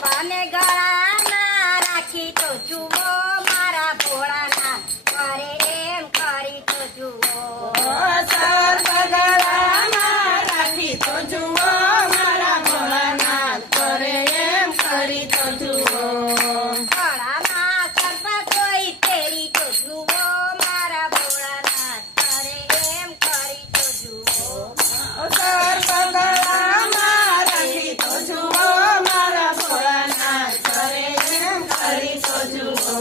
સર્પને ગળામાં રાખી તો જુઓ મારા ભોળાનાથ કરે એમ કરી તો જુઓ. સર્પ ગળામાં રાખી તો જુઓ મારા ભોળાનાથ કરે એમ કરી તો જુઓ. ગળામાં સર્પ કોઈ તેરી તો જુઓ મારા ભોળાનાથ કરે એમ કરી તો જુઓ. સર્પ ગળામાં રાખી તો જુઓ મારા ભોળાનાથ કરે એમ કરી તો જુઓ.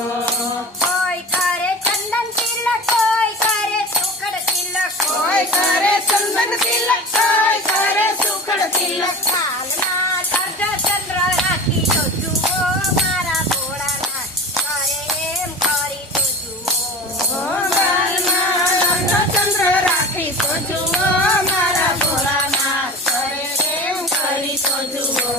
કોઈ કરે ચંદન તિલક કોઈ કરે સુકડ તિલક કોઈ કરે ચંદન તિલક કોઈ કરે સુખડ તિલક. કાલમાં અર્ધચંદ્ર રાખી તો જુઓ મારા ભોળાનાથ કરે એમ કરી તો જુઓ. ગાલમાં ચંદ્ર રાખી તો જુઓ મારા ભોળાનાથ કરે એમ કરી તો જુઓ.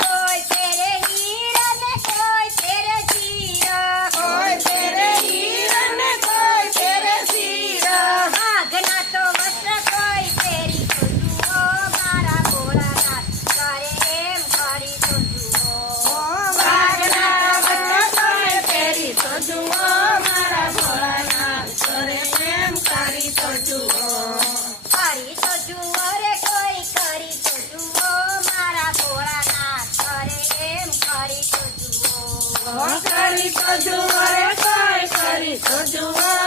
કોઈ તેરે હીરા ને કોઈ તેરે જીરા કોઈ તેરે હીર ને કોઈ તેરે શીર. વાઘના તો વસ્ત્ર કોઈ પહેરી તો જુઓ મારા ભોળાનાથ કરે એમ કરી તો જુઓ. વાઘના વસ્ત્ર પહેરી તો જુઓ મારા ભોળાનાથ કરે એમ કરી તો જુઓ. કરી તો જુઓ રે કોઈ કરી તો જુઓ મારા ભોળાનાથ કરે એમ કરી તો જુઓ. કરી તો જુઓ રે કોઈ કરી તો જુઓ